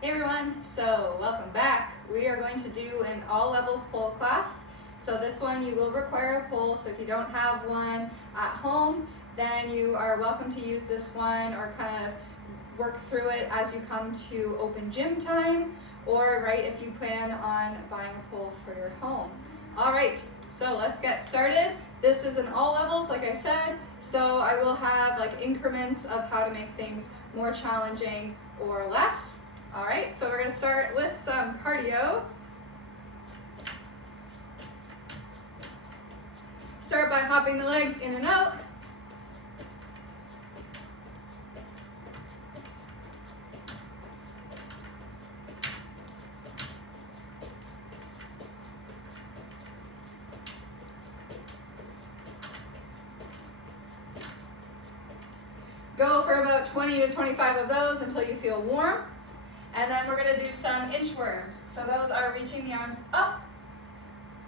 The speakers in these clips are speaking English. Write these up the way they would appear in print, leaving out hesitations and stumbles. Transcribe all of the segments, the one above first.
Hey everyone, so welcome back. We are going to do an all levels pole class. So this one you will require a pole, so if you don't have one at home, then you are welcome to use this one or kind of work through it as you come to open gym time, or right if you plan on buying a pole for your home. All right, so let's get started. This is an all levels, like I said, so I will have like increments of how to make things more challenging or less. All right, so we're going to start with some cardio. Start by hopping the legs in and out. Go for about 20 to 25 of those until you feel warm. And then we're going to do some inchworms. So those are reaching the arms up,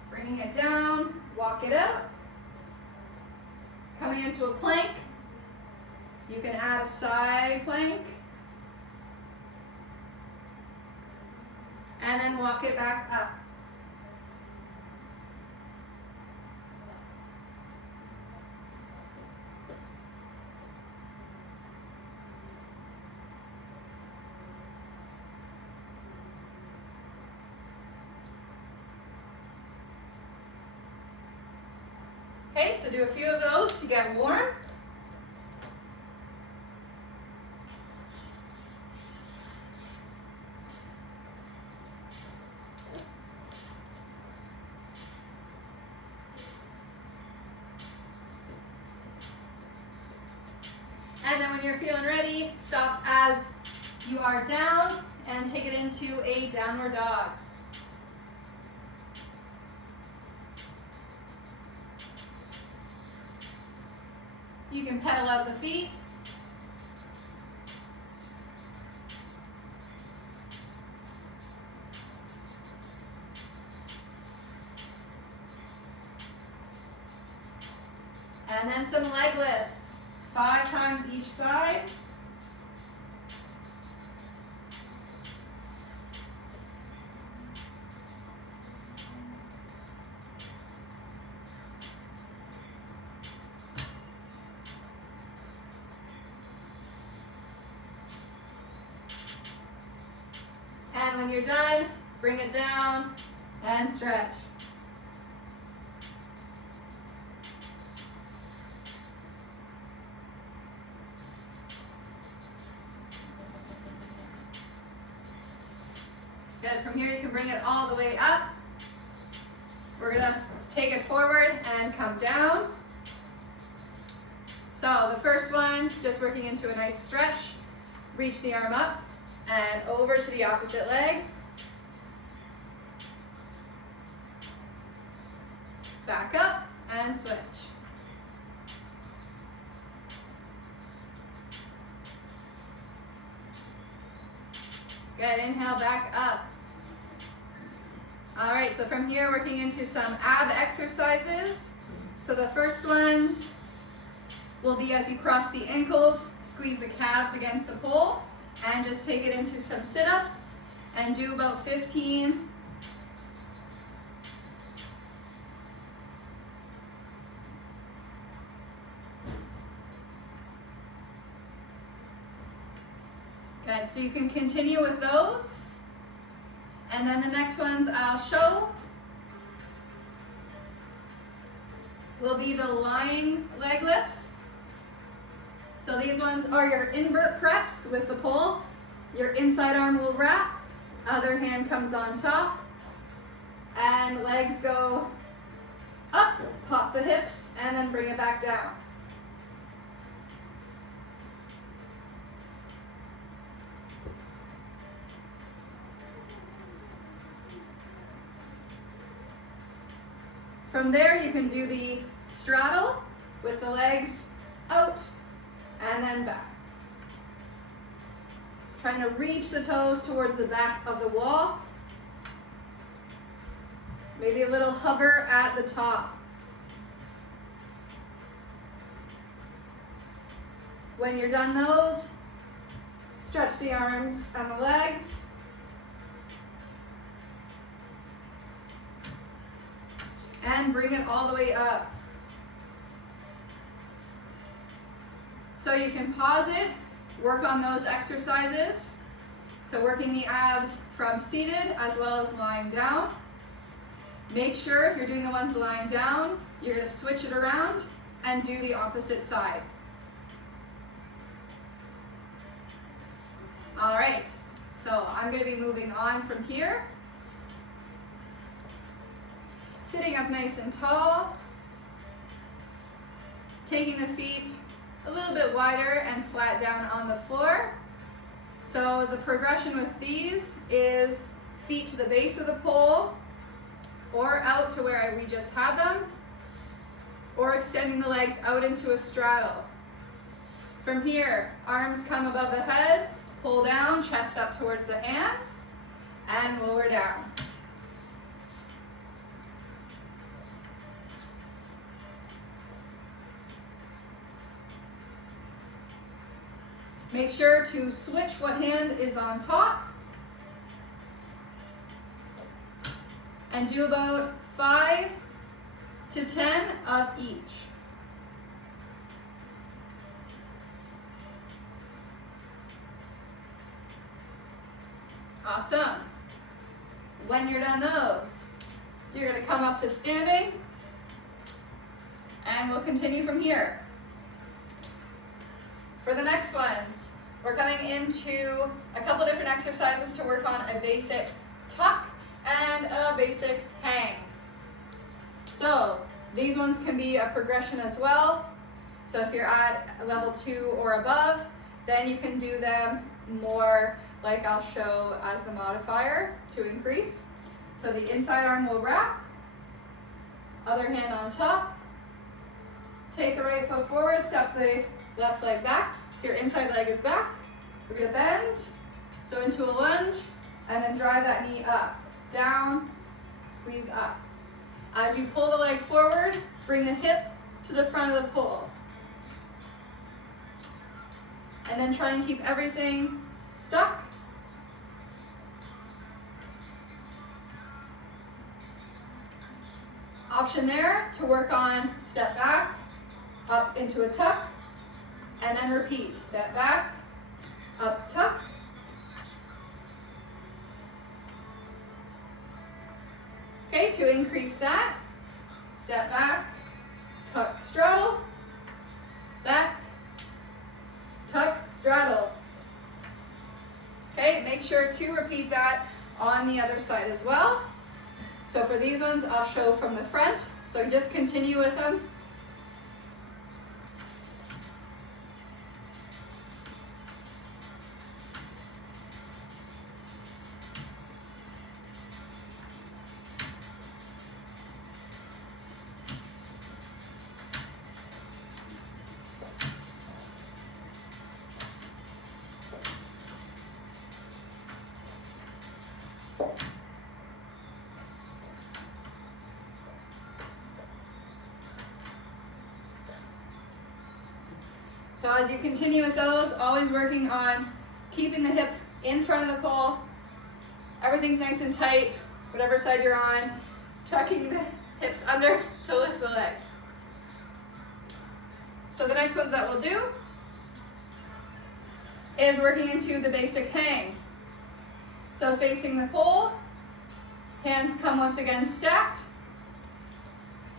bringing it down, walk it out, coming into a plank. You can add a side plank, and then walk it back up. Okay, so do a few of those to get warm. And then when you're feeling ready, stop as you are down and take it into a downward dog. You can pedal out the feet. And then some leg lifts, 5 times each side. And when you're done, bring it down and stretch. Good. From here, you can bring it all the way up. We're going to take it forward and come down. So the first one, just working into a nice stretch. Reach the arm up and over to the opposite leg. Back up and switch. Good. Inhale, back up. All right, so from here, working into some ab exercises. So the first ones will be as you cross the ankles, squeeze the calves against the pole, and just take it into some sit-ups and do about 15. Good, so you can continue with those. And then the next ones I'll show will be the lying leg lifts. So these ones are your invert preps with the pole. Your inside arm will wrap, other hand comes on top, and legs go up, pop the hips, and then bring it back down. From there, you can do the straddle with the legs out and then back. Trying to reach the toes towards the back of the wall. Maybe a little hover at the top. When you're done those, stretch the arms and the legs and bring it all the way up. So you can pause it, work on those exercises. So working the abs from seated as well as lying down. Make sure if you're doing the ones lying down, you're going to switch it around and do the opposite side. All right, so I'm going to be moving on from here. Sitting up nice and tall. Taking the feet a little bit wider and flat down on the floor. So the progression with these is feet to the base of the pole, or out to where we just had them, or extending the legs out into a straddle. From here, arms come above the head, pull down, chest up towards the hands, and lower down. Make sure to switch what hand is on top. And do about 5 to 10 of each. Awesome. When you're done those, you're going to come up to standing, and we'll continue from here. For the next ones, we're coming into a couple different exercises to work on a basic tuck and a basic hang. So these ones can be a progression as well. So if you're at level 2 or above, then you can do them more like I'll show as the modifier to increase. So the inside arm will wrap, other hand on top, take the right foot forward, step the left leg back, so your inside leg is back. We're going to bend, so into a lunge, and then drive that knee up, down, squeeze up. As you pull the leg forward, bring the hip to the front of the pole. And then try and keep everything stuck. Option there to work on step back, up into a tuck, and then repeat. Step back, up, tuck. Okay, to increase that, step back, tuck, straddle, back, tuck, straddle. Okay, make sure to repeat that on the other side as well. So for these ones, I'll show from the front. So just continue with them. So as you continue with those, always working on keeping the hip in front of the pole. Everything's nice and tight, whatever side you're on. Tucking the hips under to lift the legs. So the next ones that we'll do is working into the basic hang. So facing the pole, hands come once again stacked.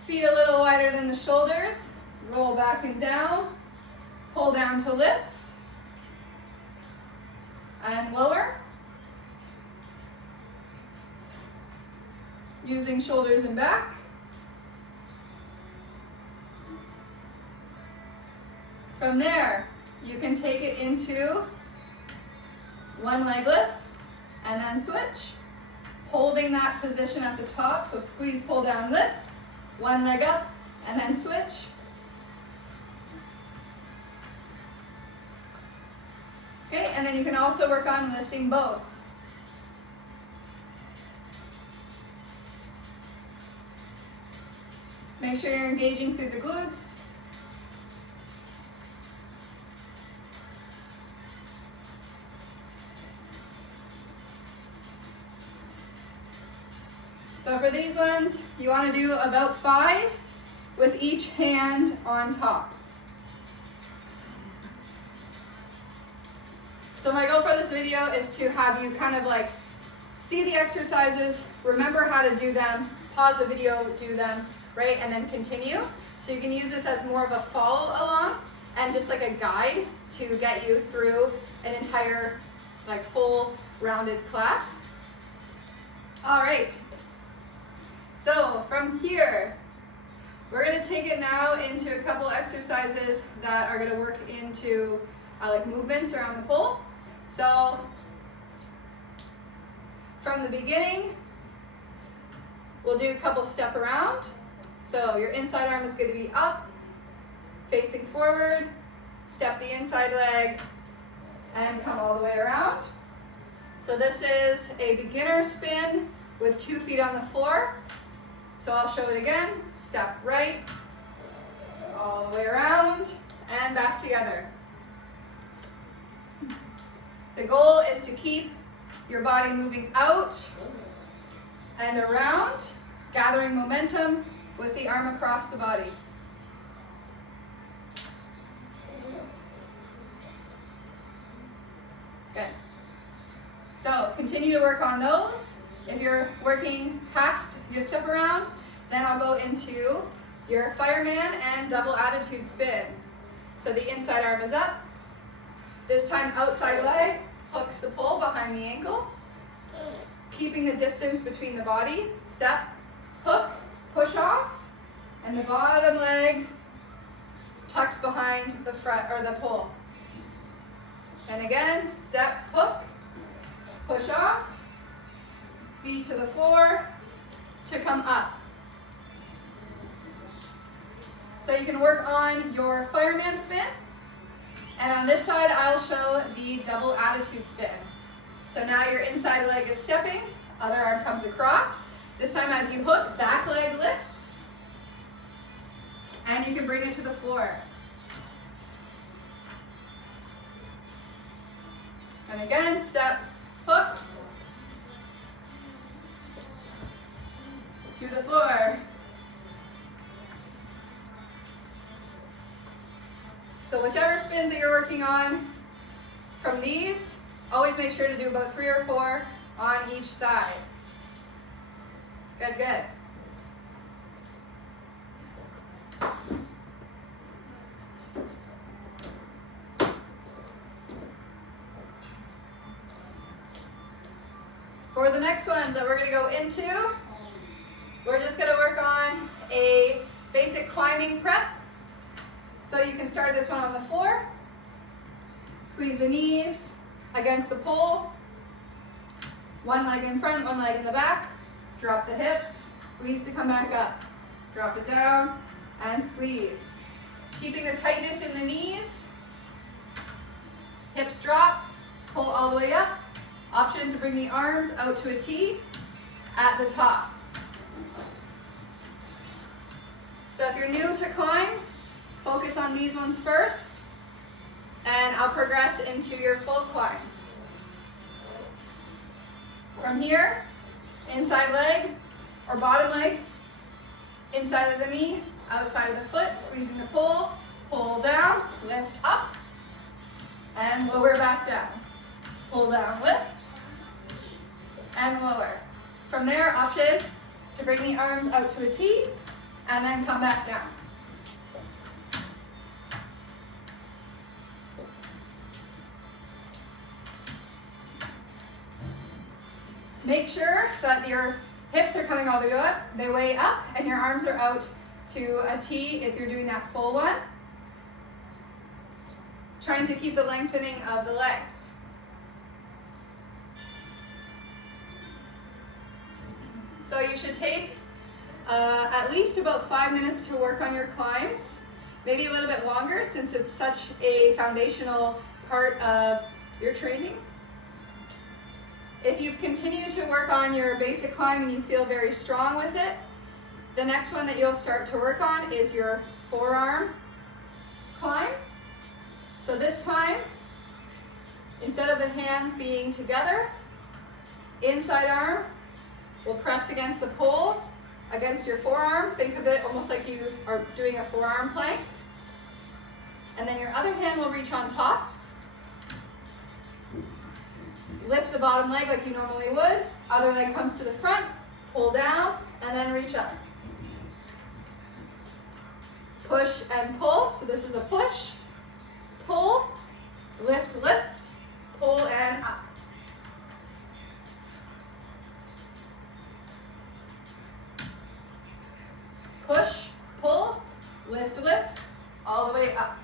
Feet a little wider than the shoulders. Roll back and down. Pull down to lift, and lower. Using shoulders and back. From there, you can take it into one leg lift, and then switch. Holding that position at the top, so squeeze, pull down, lift. One leg up, and then switch. Okay, and then you can also work on lifting both. Make sure you're engaging through the glutes. So for these ones, you want to do about 5 with each hand on top. So my goal for this video is to have you kind of like see the exercises, remember how to do them, pause the video, do them, right, and then continue. So you can use this as more of a follow along and just like a guide to get you through an entire like full rounded class. All right, so from here, we're gonna take it now into a couple exercises that are gonna work into like movements around the pole. So from the beginning, we'll do a couple step around. So your inside arm is gonna be up, facing forward, step the inside leg, and come all the way around. So this is a beginner spin with 2 feet on the floor. So I'll show it again. Step right, all the way around, and back together. The goal is to keep your body moving out and around, gathering momentum with the arm across the body. Good. So continue to work on those. If you're working past your step around, then I'll go into your fireman and double attitude spin. So the inside arm is up. This time outside leg hooks the pole behind the ankle. Keeping the distance between the body. Step, hook, push off, and the bottom leg tucks behind the front or the pole. And again, step, hook, push off, feet to the floor to come up. So you can work on your fireman spin, and on this side I'll show the double attitude spin. So now your inside leg is stepping, other arm comes across. This time as you hook, back leg lifts, and you can bring it to the floor. And again, step, hook, to the floor. So whichever spins that you're working on from these, always make sure to do about 3 or 4 on each side. Good, good. For the next ones that we're going to go into, we're just going to work on a basic climbing prep. So you can start this one on the floor. Squeeze the knees against the pole. One leg in front, one leg in the back. Drop the hips, squeeze to come back up. Drop it down and squeeze. Keeping the tightness in the knees. Hips drop, pull all the way up. Option to bring the arms out to a T at the top. So if you're new to climbs, focus on these ones first, and I'll progress into your full climbs. From here, inside leg or bottom leg, inside of the knee, outside of the foot, squeezing the pole, pull down, lift up, and lower back down. Pull down, lift, and lower. From there, option to bring the arms out to a T, and then come back down. Make sure that your hips are coming all the way up, and your arms are out to a T if you're doing that full one. Trying to keep the lengthening of the legs. So you should take at least about 5 minutes to work on your climbs, maybe a little bit longer since it's such a foundational part of your training. If you've continued to work on your basic climb and you feel very strong with it, the next one that you'll start to work on is your forearm climb. So this time, instead of the hands being together, inside arm will press against the pole, against your forearm. Think of it almost like you are doing a forearm plank. And then your other hand will reach on top. Lift the bottom leg like you normally would. Other leg comes to the front, pull down, and then reach up. Push and pull. So this is a push, pull, lift, lift, pull and up. Push, pull, lift, lift, all the way up.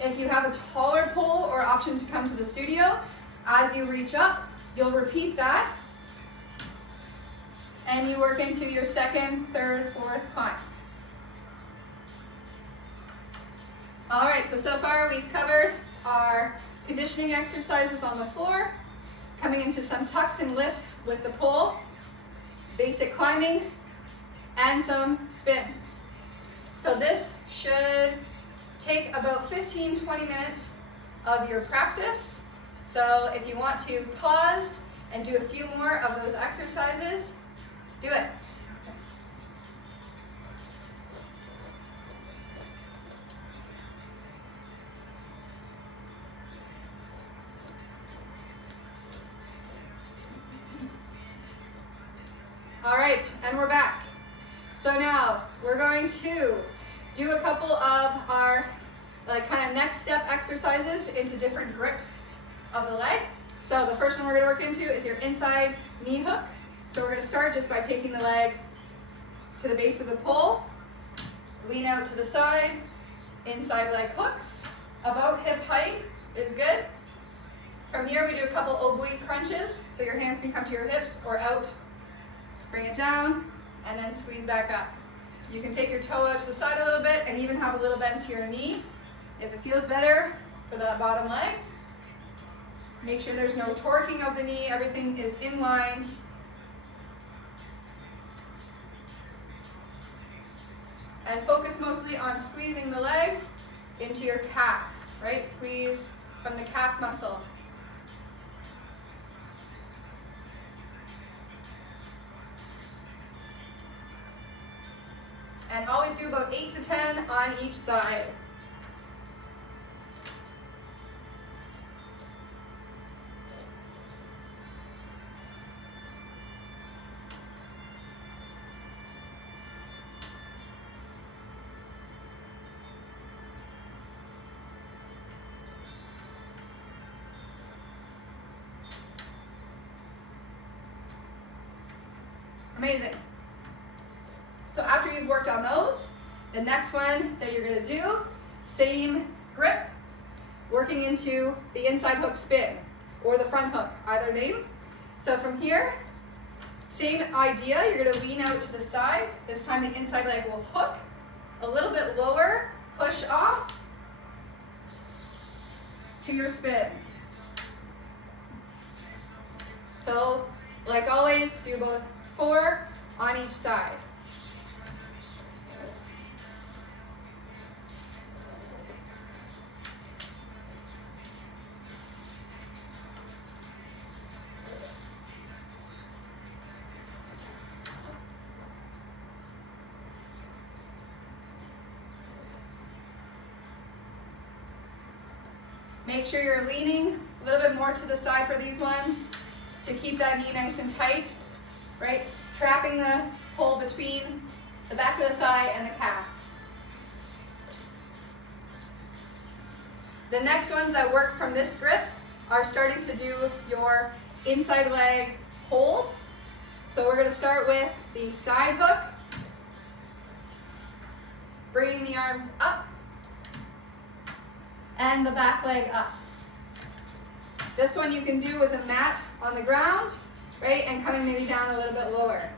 If you have a taller pole or option to come to the studio, as you reach up, you'll repeat that. And you work into your second, third, fourth climbs. All right, so far we've covered our conditioning exercises on the floor, coming into some tucks and lifts with the pole, basic climbing, and some spins. So this should take about 15-20 minutes of your practice. So if you want to pause and do a few more of those exercises, do it. All right, and we're back. So now we're going to do a couple of our kind of next step exercises into different grips of the leg. So the first one we're going to work into is your inside knee hook. So we're going to start just by taking the leg to the base of the pole, lean out to the side, inside leg hooks, about hip height is good. From here we do a couple oblique crunches, so your hands can come to your hips or out. Bring it down, and then squeeze back up. You can take your toe out to the side a little bit and even have a little bend to your knee if it feels better for the bottom leg. Make sure there's no torquing of the knee, everything is in line. And focus mostly on squeezing the leg into your calf, right? Squeeze from the calf muscle. And always do about 8 to 10 on each side. Amazing. So after you've worked on those, the next one that you're going to do, same grip, working into the inside hook spin or the front hook, either name. So from here, same idea, you're going to lean out to the side. This time the inside leg will hook a little bit lower, push off to your spin. So like always, do both 4 on each side. Make sure you're leaning a little bit more to the side for these ones to keep that knee nice and tight, right? Trapping the pole between the back of the thigh and the calf. The next ones that work from this grip are starting to do your inside leg holds. So we're going to start with the side hook, bringing the arms up, and the back leg up. This one you can do with a mat on the ground, right, and coming maybe down a little bit lower.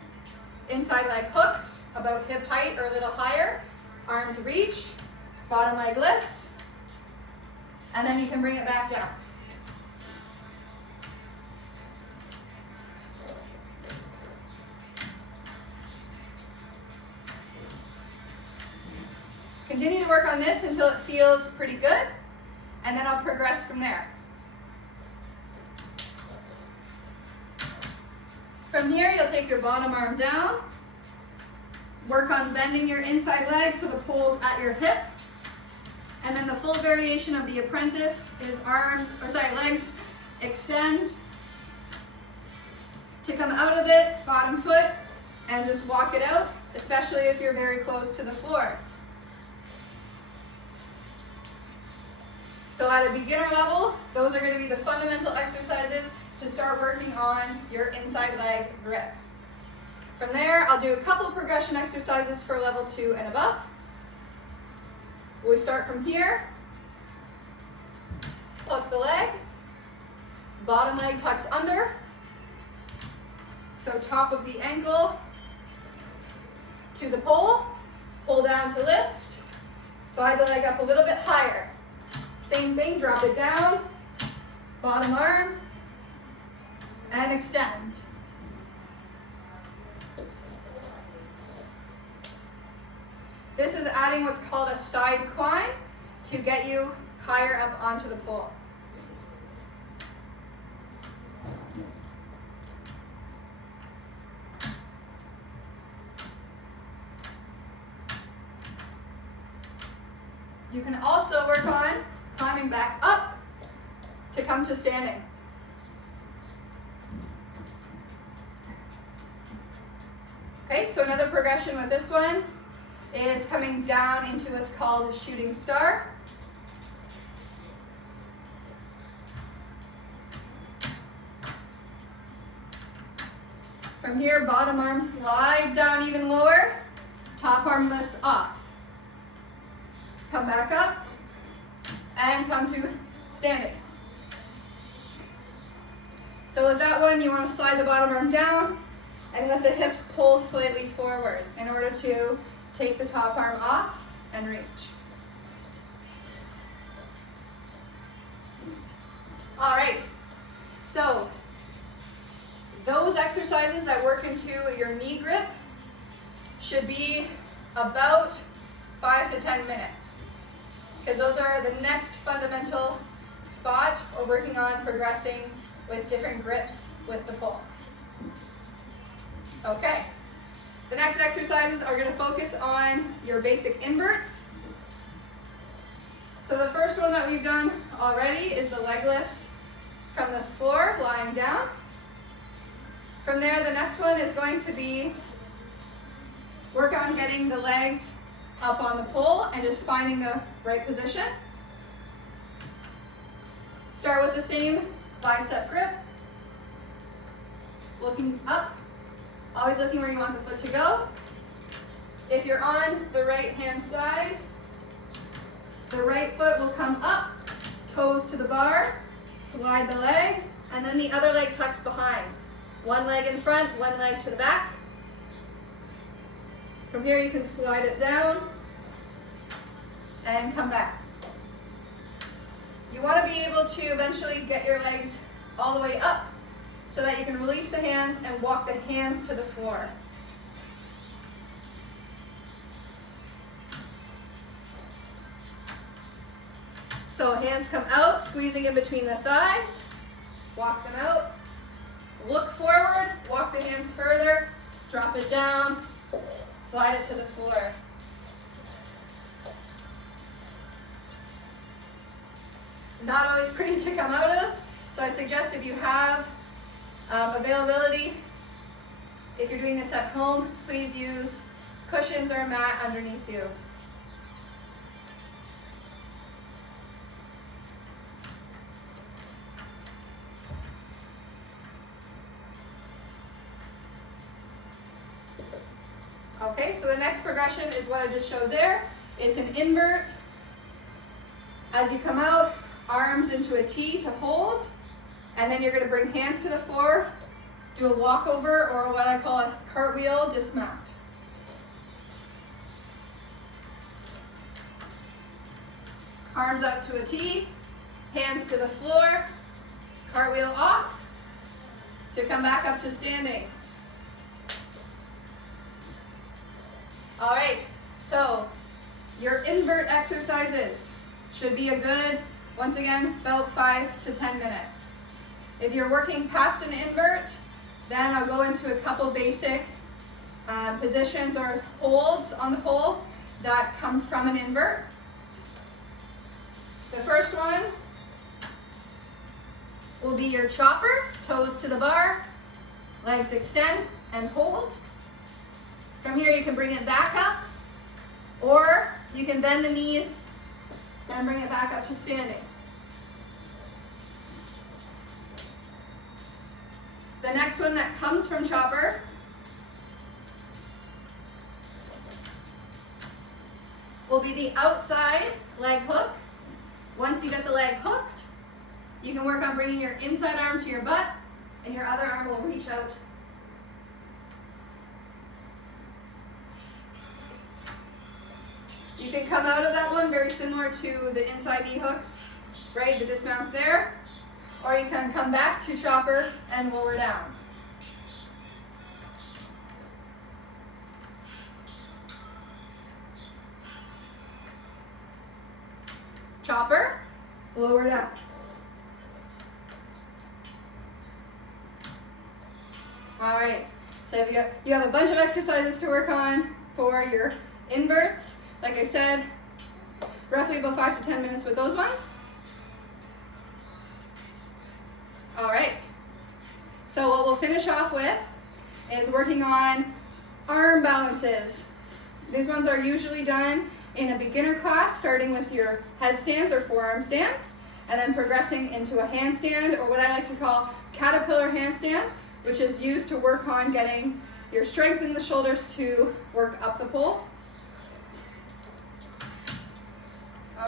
Inside leg hooks, about hip height or a little higher. Arms reach, bottom leg lifts, and then you can bring it back down. Continue to work on this until it feels pretty good. and then I'll progress from there. From here, you'll take your bottom arm down, work on bending your inside leg so the pole's at your hip, and then the full variation of the apprentice is legs extend to come out of it, bottom foot, and just walk it out, especially if you're very close to the floor. So at a beginner level, those are going to be the fundamental exercises to start working on your inside leg grip. From there, I'll do a couple progression exercises for level 2 and above. We start from here, hook the leg, bottom leg tucks under, so top of the ankle to the pole, pull down to lift, slide the leg up a little bit higher. Same thing, drop it down, bottom arm, and extend. This is adding what's called a side climb to get you higher up onto the pole. You can also work on climbing back up to come to standing. Okay, so another progression with this one is coming down into what's called a shooting star. From here, bottom arm slides down even lower, top arm lifts off. Come back up, and come to standing. So with that one, you want to slide the bottom arm down and let the hips pull slightly forward in order to take the top arm off and reach. All right, so those exercises that work into your knee grip should be about 5 to 10 minutes, because those are the next fundamental spot we're working on progressing with different grips with the pole. Okay. The next exercises are going to focus on your basic inverts. So the first one that we've done already is the leg lifts from the floor, lying down. From there, the next one is going to be work on getting the legs up on the pole and just finding the right position. Start with the same bicep grip. Looking up. Always looking where you want the foot to go. If you're on the right hand side, the right foot will come up, toes to the bar, slide the leg, and then the other leg tucks behind. One leg in front, one leg to the back. From here you can slide it down and come back. You want to be able to eventually get your legs all the way up so that you can release the hands and walk the hands to the floor. So hands come out, squeezing in between the thighs, walk them out, look forward, walk the hands further, drop it down, slide it to the floor. Not always pretty to come out of, so I suggest if you have availability, if you're doing this at home, please use cushions or a mat underneath you. Okay, so the next progression is what I just showed there. It's an invert. As you come out, arms into a T to hold. And then you're going to bring hands to the floor, do a walkover, or what I call a cartwheel dismount. Arms up to a T, hands to the floor, cartwheel off, to come back up to standing. All right, so your invert exercises should be a good Once again, about 5 to 10 minutes. If you're working past an invert, then I'll go into a couple basic positions or holds on the pole that come from an invert. The first one will be your chopper, toes to the bar, legs extend and hold. From here you can bring it back up, or you can bend the knees and bring it back up to standing. The next one that comes from chopper will be the outside leg hook. Once you get the leg hooked, you can work on bringing your inside arm to your butt, and your other arm will reach out. You can come out of that one very similar to the inside knee hooks, right? The dismounts there. Or you can come back to chopper and lower down. Chopper, lower down. All right, so you have a bunch of exercises to work on for your inverts. Like I said, roughly about 5 to 10 minutes with those ones. All right, so what we'll finish off with is working on arm balances. These ones are usually done in a beginner class, starting with your headstands or forearm stands, and then progressing into a handstand, or what I like to call caterpillar handstand, which is used to work on getting your strength in the shoulders to work up the pole.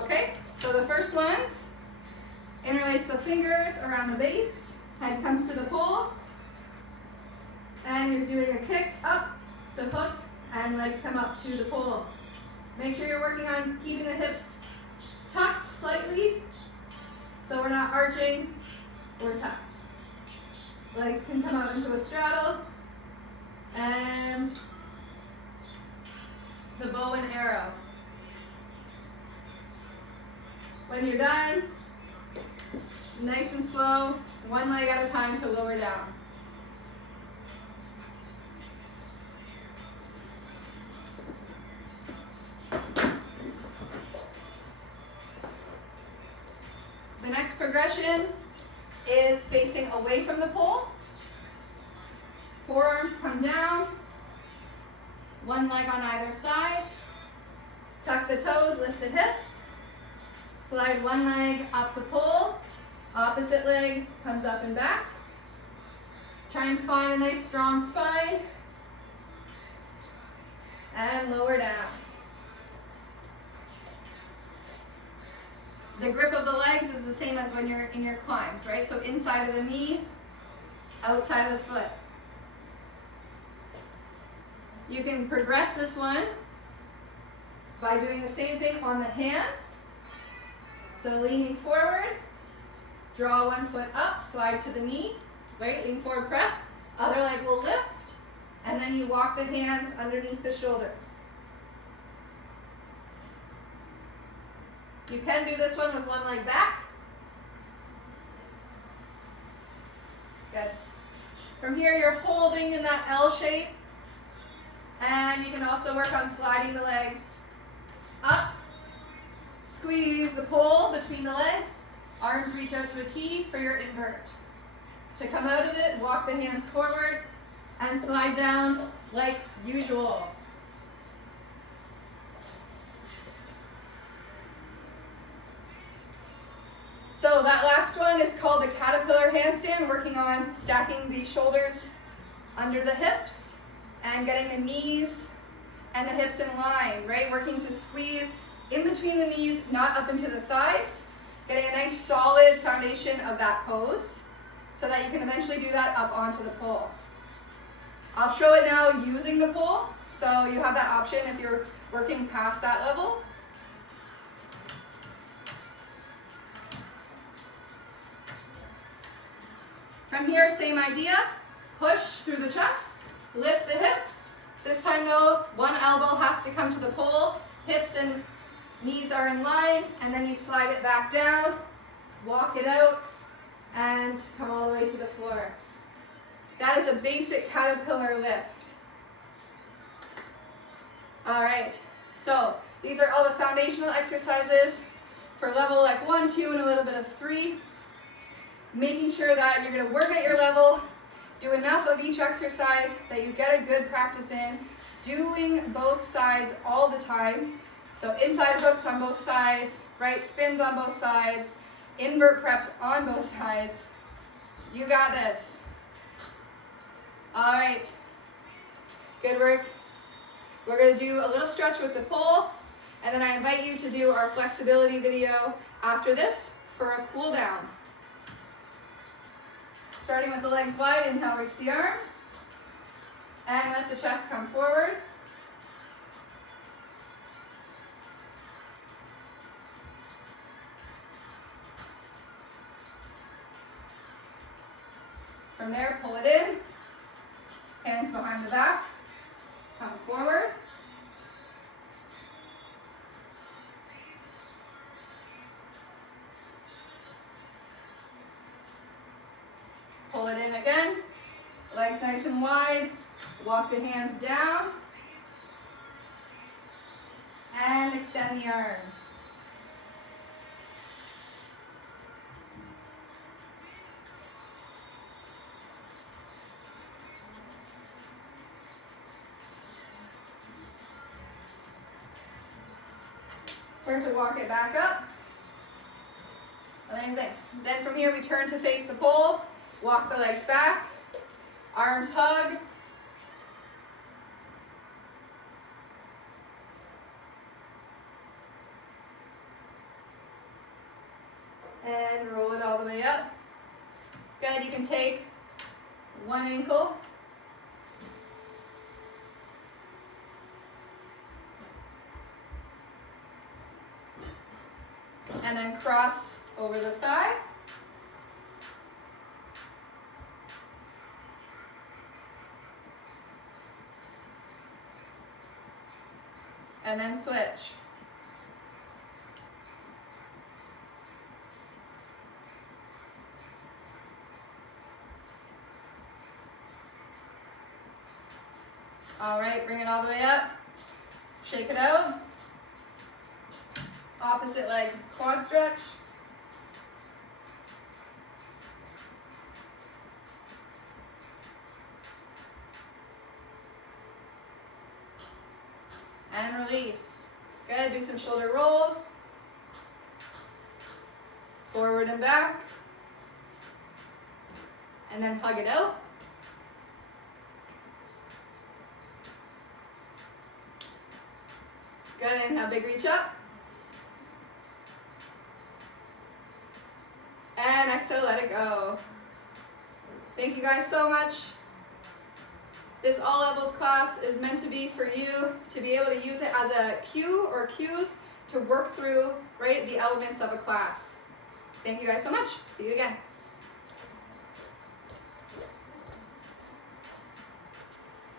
Okay, so the first ones, interlace the fingers around the base, head comes to the pole, and you're doing a kick up to hook, and legs come up to the pole. Make sure you're working on keeping the hips tucked slightly, so we're not arching, we're tucked. Legs can come out into a straddle, and the bow and arrow. When you're done, nice and slow, one leg at a time to lower down. The next progression is facing away from the pole. Forearms come down, one leg on either side. Tuck the toes, lift the hips. Slide one leg up the pole, opposite leg comes up and back. Try and find a nice strong spine. And lower down. The grip of the legs is the same as when you're in your climbs, right? So inside of the knee, outside of the foot. You can progress this one by doing the same thing on the hands. So leaning forward, draw one foot up, slide to the knee, right? Lean forward, press. Other leg will lift, and then you walk the hands underneath the shoulders. You can do this one with one leg back. Good. From here, you're holding in that L shape, and you can also work on sliding the legs up. Squeeze the pole between the legs. Arms reach out to a T for your invert. To come out of it, walk the hands forward and slide down like usual. So that last one is called the caterpillar handstand, working on stacking the shoulders under the hips and getting the knees and the hips in line, right? Working to squeeze in between the knees, not up into the thighs. Getting a nice solid foundation of that pose so that you can eventually do that up onto the pole. I'll show it now using the pole, so you have that option if you're working past that level. From here, same idea. Push through the chest, lift the hips. This time though, one elbow has to come to the pole, hips and knees are in line, and then you slide it back down walk it out, and come all the way to the floor. That is a basic caterpillar lift. All right, so these are all the foundational exercises for level like 1, 2, and a little bit of 3. Making sure that you're gonna work at your level, do enough of each exercise that you get a good practice in, doing both sides all the time. So inside hooks on both sides, right spins on both sides, invert preps on both sides. You got this. All right, good work. We're gonna do a little stretch with the pole, and then I invite you to do our flexibility video after this for a cool down. Starting with the legs wide, inhale, reach the arms, and let the chest come forward. From there, pull it in, hands behind the back, come forward. Pull it in again, legs nice and wide, walk the hands down, and extend the arms. Start to walk it back up. Amazing. Then from here we turn to face the pole, walk the legs back, arms hug. And roll it all the way up. Good, you can take one ankle and then cross over the thigh. And then switch. All right, bring it all the way up. Shake it out. Opposite leg quad stretch. And release. Good, do some shoulder rolls. Forward and back. And then hug it out. Good, inhale, big reach up. And exhale, let it go. Thank you guys so much. This all levels class is meant to be for you to be able to use it as a cue or cues to work through, right, the elements of a class. Thank you guys so much. See you again.